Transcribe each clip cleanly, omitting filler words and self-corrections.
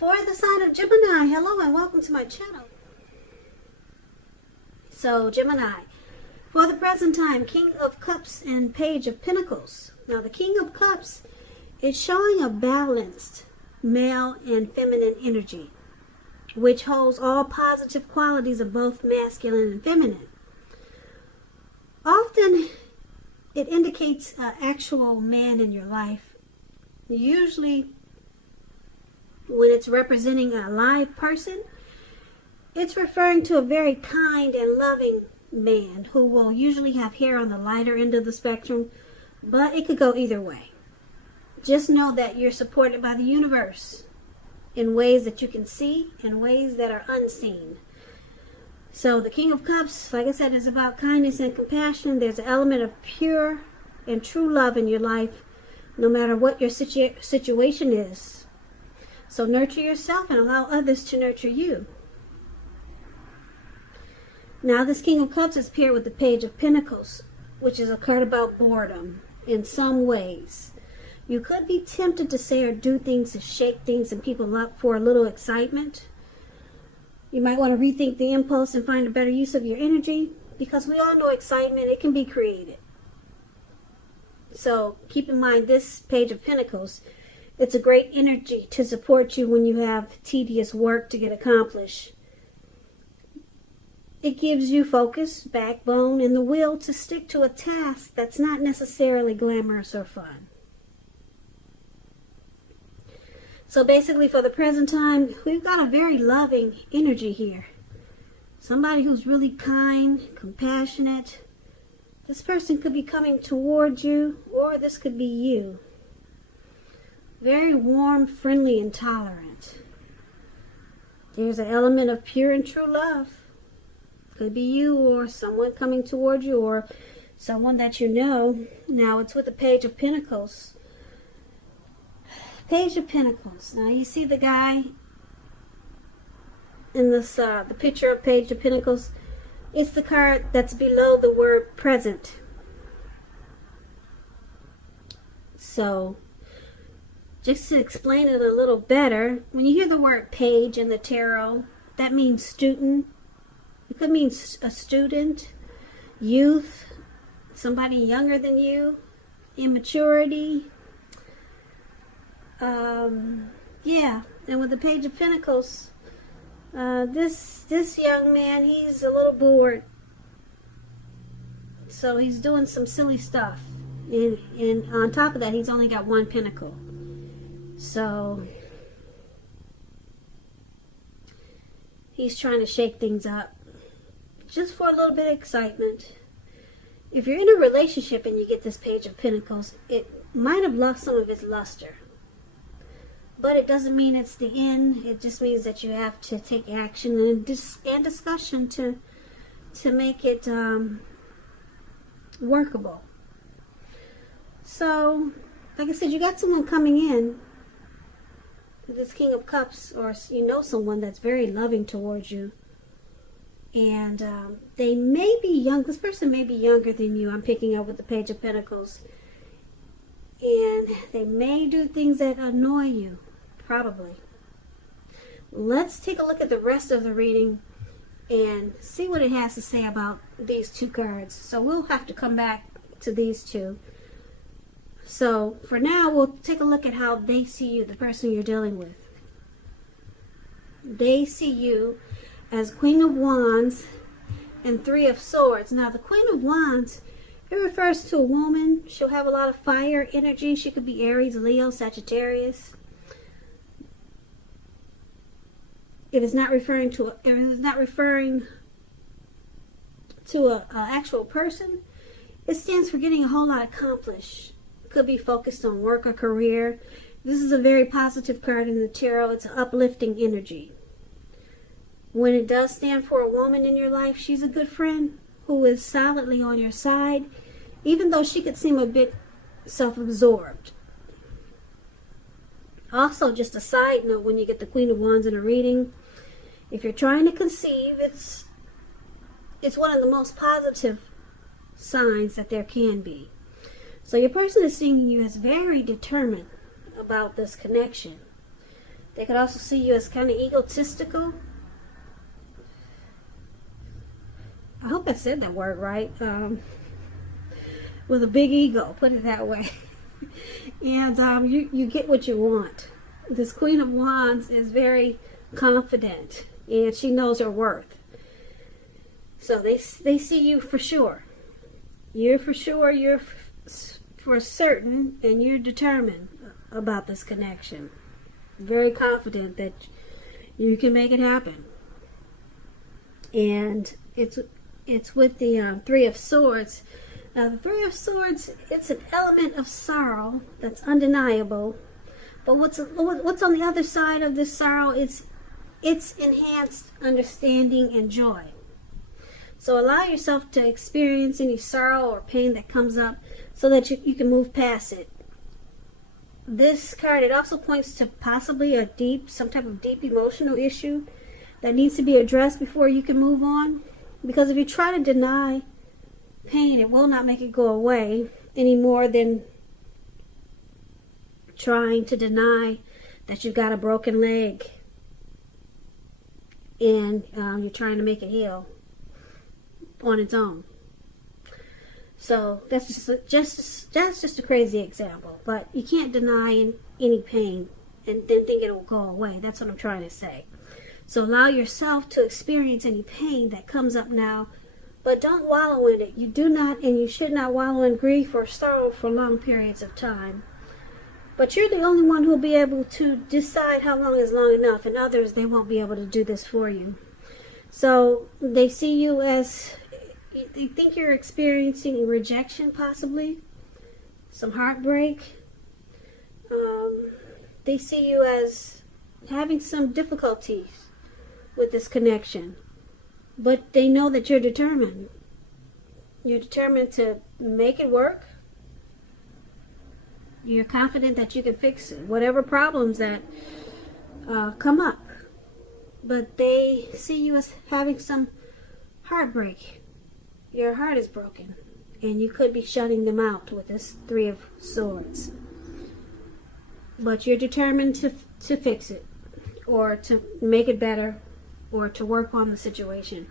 For the sign of Gemini, hello and welcome to my channel. So Gemini, for the present time, King of Cups and Page of Pentacles. Now the King of Cups is showing a balanced male and feminine energy, which holds all positive qualities of both masculine and feminine. Often it indicates an actual man in your life. Usually when it's representing a live person, it's referring to a very kind and loving man who will usually have hair on the lighter end of the spectrum, but it could go either way. Just know that you're supported by the universe in ways that you can see and ways that are unseen. So the King of Cups, like I said, is about kindness and compassion. There's an element of pure and true love in your life, no matter what your situation is. So nurture yourself and allow others to nurture you. Now this King of Cups is paired with the Page of Pentacles, which is a card about boredom in some ways. You could be tempted to say or do things to shake things and people up for a little excitement. You might want to rethink the impulse and find a better use of your energy, because we all know excitement, it can be created. So keep in mind this Page of Pentacles, it's a great energy to support you when you have tedious work to get accomplished. It gives you focus, backbone, and the will to stick to a task that's not necessarily glamorous or fun. So basically for the present time, we've got a very loving energy here. Somebody who's really kind, compassionate. This person could be coming towards you, or this could be you. Very warm, friendly, and tolerant. There's an element of pure and true love. Could be you or someone coming towards you or someone that you know. Now it's with the Page of Pentacles. Page of Pentacles. Now you see the guy in this, the picture of Page of Pentacles. It's the card that's below the word present. So just to explain it a little better, when you hear the word page in the tarot, that means student. It could mean a student, youth, somebody younger than you, immaturity. Yeah, and with the Page of Pentacles, this young man, he's a little bored. So he's doing some silly stuff. And on top of that, he's only got one pentacle. So he's trying to shake things up just for a little bit of excitement. If you're in a relationship and you get this Page of Pentacles, it might have lost some of its luster. But it doesn't mean it's the end. It just means that you have to take action and discussion to make it workable. So, like I said, you got someone coming in, this King of Cups, or you know someone that's very loving towards you. And they may be young. This person may be younger than you. I'm picking up with the Page of Pentacles. And they may do things that annoy you. Probably. Let's take a look at the rest of the reading and see what it has to say about these two cards. So we'll have to come back to these two. So for now, we'll take a look at how they see you, the person you're dealing with. They see you as Queen of Wands and Three of Swords. Now the Queen of Wands, it refers to a woman. She'll have a lot of fire energy. She could be Aries, Leo, Sagittarius. It is not referring to an actual person. It stands for getting a whole lot accomplished. Could be focused on work or career. This is a very positive card in the tarot. It's an uplifting energy. When it does stand for a woman in your life, she's a good friend who is solidly on your side, even though she could seem a bit self-absorbed. Also, just a side note, when you get the Queen of Wands in a reading, if you're trying to conceive, it's one of the most positive signs that there can be. So your person is seeing you as very determined about this connection. They could also see you as kind of egotistical. I hope I said that word right. With a big ego, put it that way. And you get what you want. This Queen of Wands is very confident, and she knows her worth. So they see you for sure. You're for sure, you're for certain, and you're determined about this connection. Very confident that you can make it happen. And it's with the Three of Swords. Now, the Three of Swords, it's an element of sorrow that's undeniable. But what's on the other side of this sorrow? It's enhanced understanding and joy. So allow yourself to experience any sorrow or pain that comes up so that you can move past it. This card, it also points to possibly some type of deep emotional issue that needs to be addressed before you can move on. Because if you try to deny pain, it will not make it go away any more than trying to deny that you've got a broken leg and you're trying to make it heal on its own. So that's just a crazy example, but you can't deny any pain and then think it will go away. That's what I'm trying to say. So allow yourself to experience any pain that comes up now, but don't wallow in it. You do not and you should not wallow in grief or sorrow for long periods of time. But you're the only one who will be able to decide how long is long enough, and others, they won't be able to do this for you. So they see you as, they think you're experiencing rejection, possibly some heartbreak. They see you as having some difficulties with this connection, but they know that you're determined. You're determined to make it work. You're confident that you can fix whatever problems that come up. But they see you as having some heartbreak. Your heart is broken, and you could be shutting them out with this Three of Swords. But you're determined to fix it, or to make it better, or to work on the situation.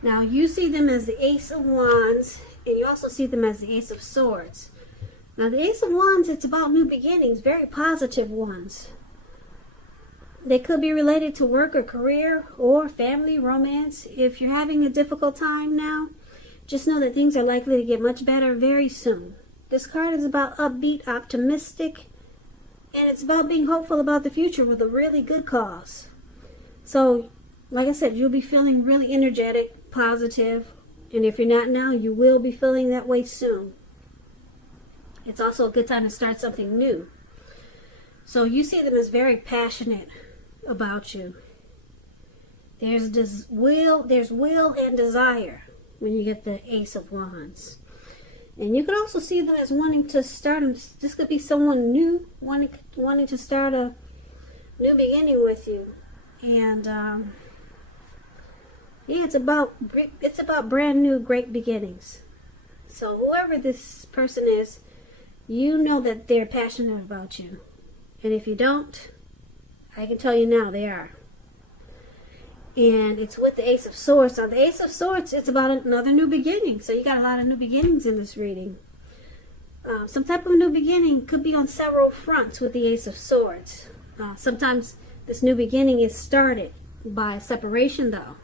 Now, you see them as the Ace of Wands, and you also see them as the Ace of Swords. Now, the Ace of Wands, it's about new beginnings, very positive ones. They could be related to work or career or family, romance. If you're having a difficult time now, just know that things are likely to get much better very soon. This card is about upbeat, optimistic, and it's about being hopeful about the future with a really good cause. So, like I said, you'll be feeling really energetic, positive, and if you're not now, you will be feeling that way soon. It's also a good time to start something new. So you see them as very passionate about you. There's will and desire when you get the Ace of Wands. And you could also see them as wanting to start, this could be someone new, wanting to start a new beginning with you. And yeah, it's about brand new, great beginnings. So whoever this person is, you know that they're passionate about you. And if you don't, I can tell you now they are. And it's with the Ace of Swords. Now, the Ace of Swords, it's about another new beginning. So you got a lot of new beginnings in this reading. Some type of new beginning could be on several fronts with the Ace of Swords. Sometimes this new beginning is started by separation, though.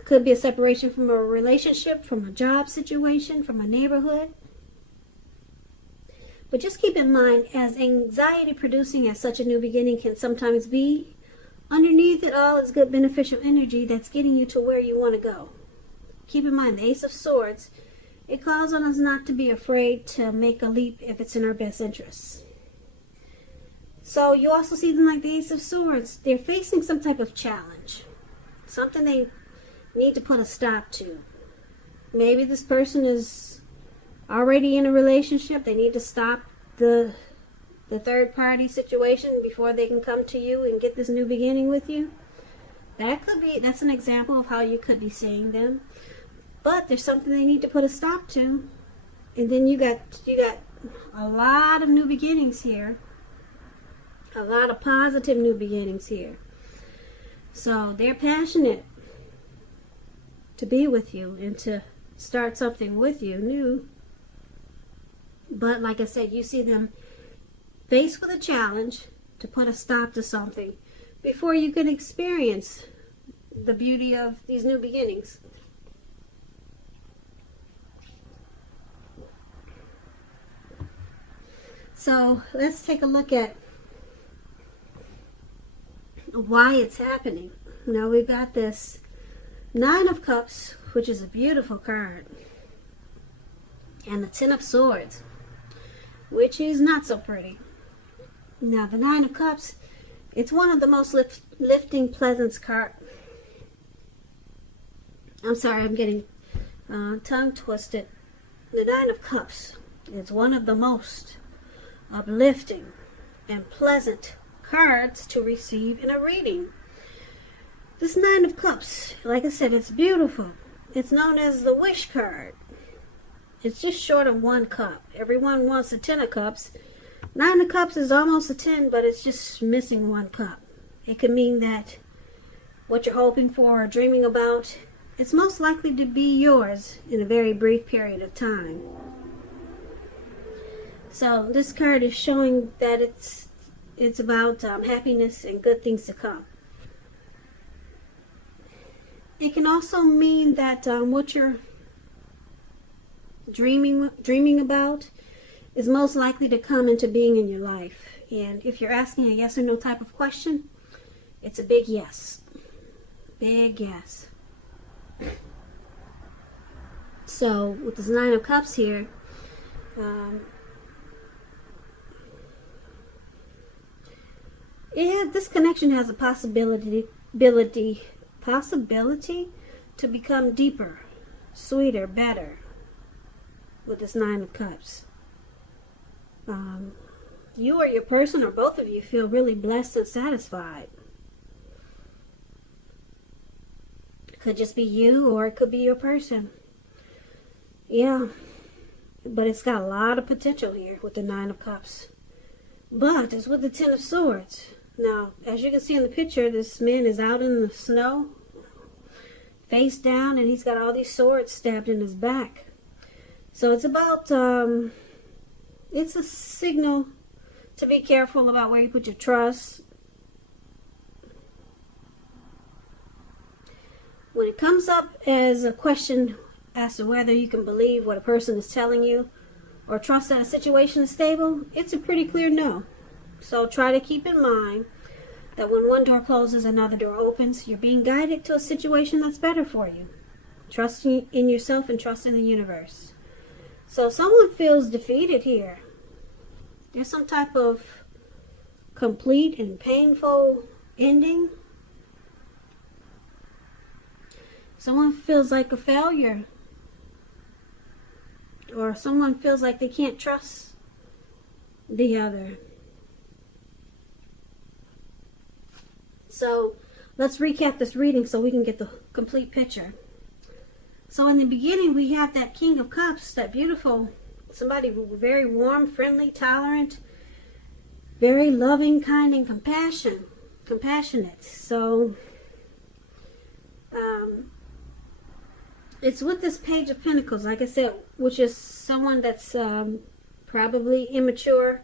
It could be a separation from a relationship, from a job situation, from a neighborhood. But just keep in mind, as anxiety producing as such a new beginning can sometimes be, underneath it all is good beneficial energy that's getting you to where you want to go. Keep in mind, the Ace of Swords, it calls on us not to be afraid to make a leap if it's in our best interests. So you also see them like the Ace of Swords. They're facing some type of challenge. Something they need to put a stop to. Maybe this person is already in a relationship. They need to stop the third party situation before they can come to you and get this new beginning with you. That's an example of how you could be seeing them. But there's something they need to put a stop to. And then you got a lot of new beginnings here. A lot of positive new beginnings here. So they're passionate to be with you and to start something with you new. But like I said, you see them faced with a challenge to put a stop to something before you can experience the beauty of these new beginnings. So let's take a look at why it's happening. Now we've got this Nine of Cups, which is a beautiful card, and the Ten of Swords, which is not so pretty. Now the Nine of Cups, it's one of the most lifting, pleasant cards. I'm sorry, I'm getting tongue twisted. The Nine of Cups is one of the most uplifting and pleasant cards to receive in a reading. This Nine of Cups, like I said, it's beautiful. It's known as the wish card. It's just short of one cup. Everyone wants a Ten of Cups. Nine of Cups is almost a 10, but it's just missing one cup. It could mean that what you're hoping for or dreaming about, it's most likely to be yours in a very brief period of time. So this card is showing that it's about happiness and good things to come. It can also mean that what you're dreaming about is most likely to come into being in your life. And if you're asking a yes or no type of question, it's a big yes. Big yes. So with this Nine of Cups here, this connection has a possibility to become deeper, sweeter, better with this Nine of Cups. You or your person or both of you feel really blessed and satisfied. It could just be you or it could be your person. Yeah, but it's got a lot of potential here with the Nine of Cups. But it's with the Ten of Swords. Now, as you can see in the picture, this man is out in the snow, face down, and he's got all these swords stabbed in his back. So it's about, it's a signal to be careful about where you put your trust. When it comes up as a question as to whether you can believe what a person is telling you or trust that a situation is stable, it's a pretty clear no. So try to keep in mind that when one door closes, another door opens. You're being guided to a situation that's better for you. Trust in yourself and trust in the universe. So someone feels defeated here. There's some type of complete and painful ending. Someone feels like a failure. Or someone feels like they can't trust the other. So let's recap this reading so we can get the complete picture. So in the beginning we have that King of Cups, that beautiful, somebody very warm, friendly, tolerant, very loving, kind, and compassionate. So it's with this Page of Pentacles, like I said, which is someone that's probably immature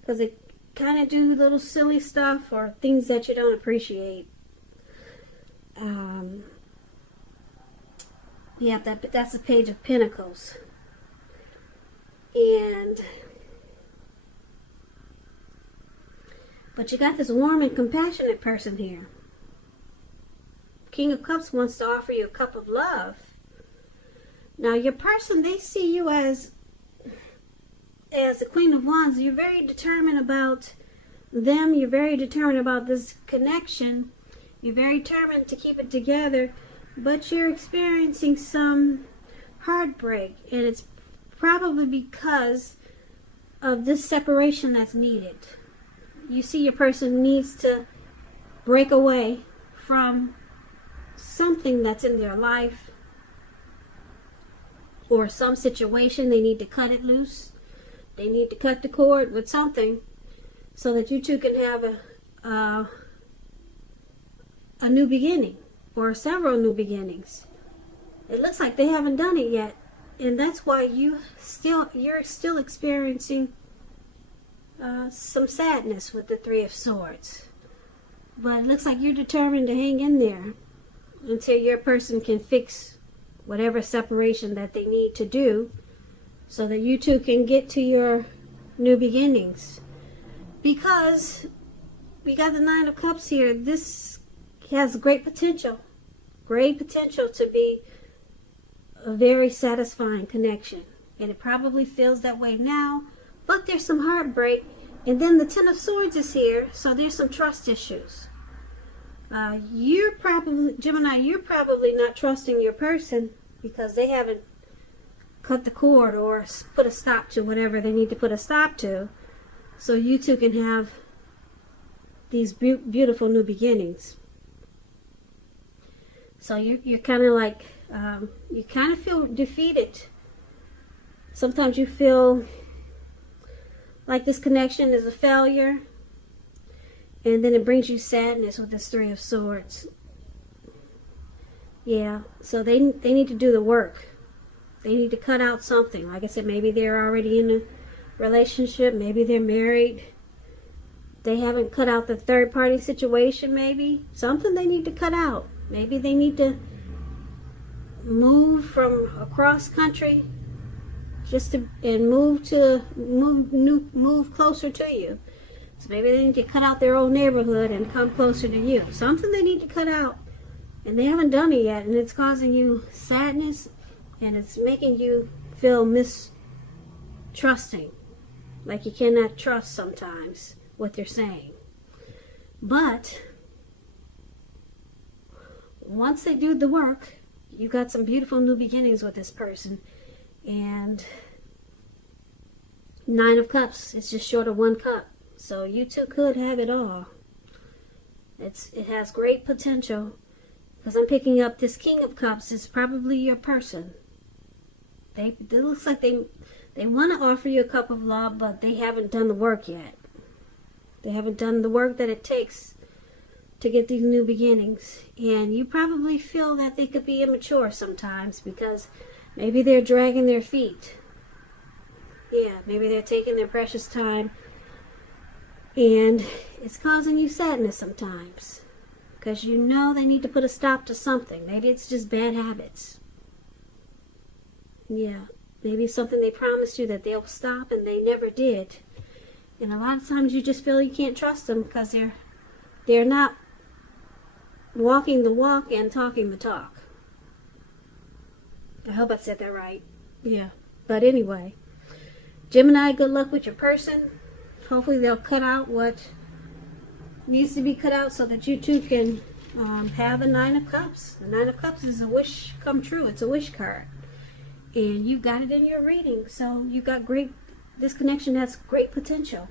because they kind of do little silly stuff or things that you don't appreciate. Yeah, that's the Page of Pentacles. But you got this warm and compassionate person here. King of Cups wants to offer you a cup of love. Now your person, they see you as the Queen of Wands. You're very determined about them. You're very determined about this connection. You're very determined to keep it together. But you're experiencing some heartbreak. And it's probably because of this separation that's needed. You see your person needs to break away from something that's in their life or some situation. They need to cut it loose. They need to cut the cord with something. so that you two can have a new beginning, or several new beginnings. It looks like they haven't done it yet, and that's why you're still experiencing some sadness with the Three of Swords. But it looks like you're determined to hang in there until your person can fix whatever separation that they need to do, so that you two can get to your new beginnings. Because we got the Nine of Cups here. This has great potential to be a very satisfying connection, and it probably feels that way now, but there's some heartbreak. And then the Ten of Swords is here, so there's some trust issues. Gemini, you're probably not trusting your person because they haven't cut the cord or put a stop to whatever they need to put a stop to, so you two can have these beautiful new beginnings. So you're kind of like, you kind of feel defeated. Sometimes you feel like this connection is a failure, and then it brings you sadness with this Three of Swords. Yeah, so they need to do the work. They need to cut out something. Like I said, maybe they're already in a relationship, maybe they're married. They haven't cut out the third party situation, maybe. Something they need to cut out. Maybe they need to move from across country and move closer to you. So maybe they need to cut out their old neighborhood and come closer to you. Something they need to cut out, and they haven't done it yet, and it's causing you sadness, and it's making you feel mistrusting, like you cannot trust sometimes what they're saying. But once they do the work, you got some beautiful new beginnings with this person. And Nine of Cups, it's just short of one cup. So you two could have it all. It has great potential, because I'm picking up this King of Cups is probably your person. It looks like they want to offer you a cup of love, but they haven't done the work yet. They haven't done the work that it takes to get these new beginnings. And you probably feel that they could be immature sometimes, because maybe they're dragging their feet. Yeah, maybe they're taking their precious time, and it's causing you sadness sometimes, because you know they need to put a stop to something. Maybe it's just bad habits. Yeah, maybe it's something they promised you that they'll stop and they never did. And a lot of times you just feel you can't trust them because they're not walking the walk and talking the talk. I hope I said that right. Yeah. But anyway, Gemini, good luck with your person. Hopefully they'll cut out what needs to be cut out so that you two can have the Nine of Cups. The Nine of Cups is a wish come true. It's a wish card. And you got it in your reading. So you got this connection has great potential.